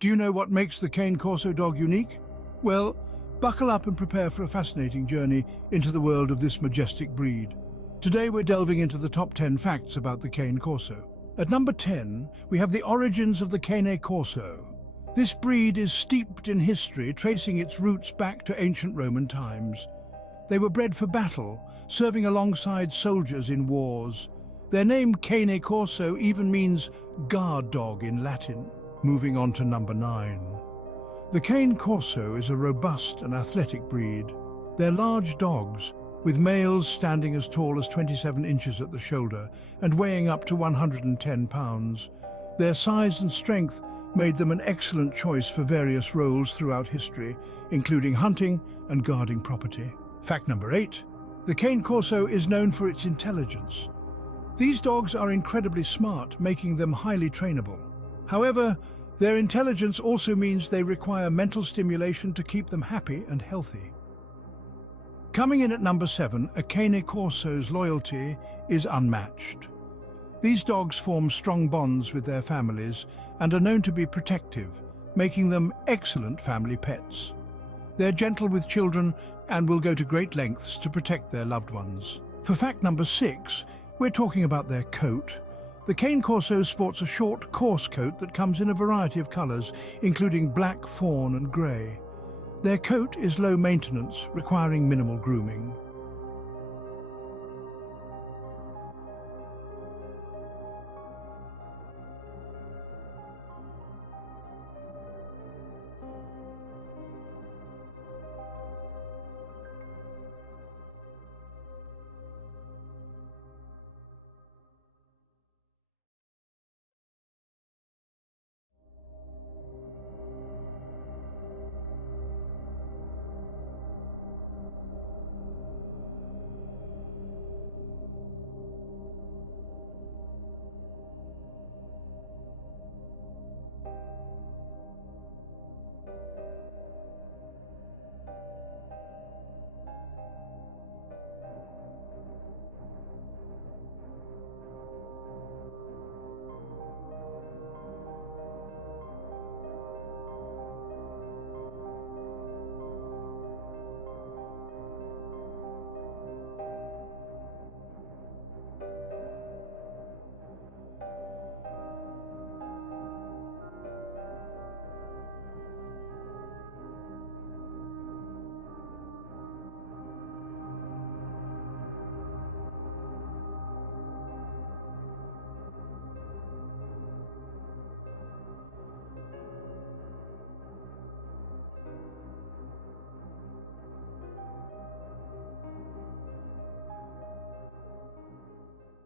Do you know what makes the Cane Corso dog unique? Well, buckle up and prepare for a fascinating journey into the world of this majestic breed. Today we're delving into the top 10 facts about the Cane Corso. At number 10, we have the origins of the Cane Corso. This breed is steeped in history, tracing its roots back to ancient Roman times. They were bred for battle, serving alongside soldiers in wars. Their name Cane Corso even means guard dog in Latin. Moving on to number 9. The Cane Corso is a robust and athletic breed. They're large dogs, with males standing as tall as 27 inches at the shoulder and weighing up to 110 pounds. Their size and strength made them an excellent choice for various roles throughout history, including hunting and guarding property. Fact number 8. The Cane Corso is known for its intelligence. These dogs are incredibly smart, making them highly trainable. However, their intelligence also means they require mental stimulation to keep them happy and healthy. Coming in at number 7, a Cane Corso's loyalty is unmatched. These dogs form strong bonds with their families and are known to be protective, making them excellent family pets. They're gentle with children and will go to great lengths to protect their loved ones. For fact number 6, we're talking about their coat. The Cane Corso sports a short, coarse coat that comes in a variety of colours, including black, fawn and grey. Their coat is low maintenance, requiring minimal grooming.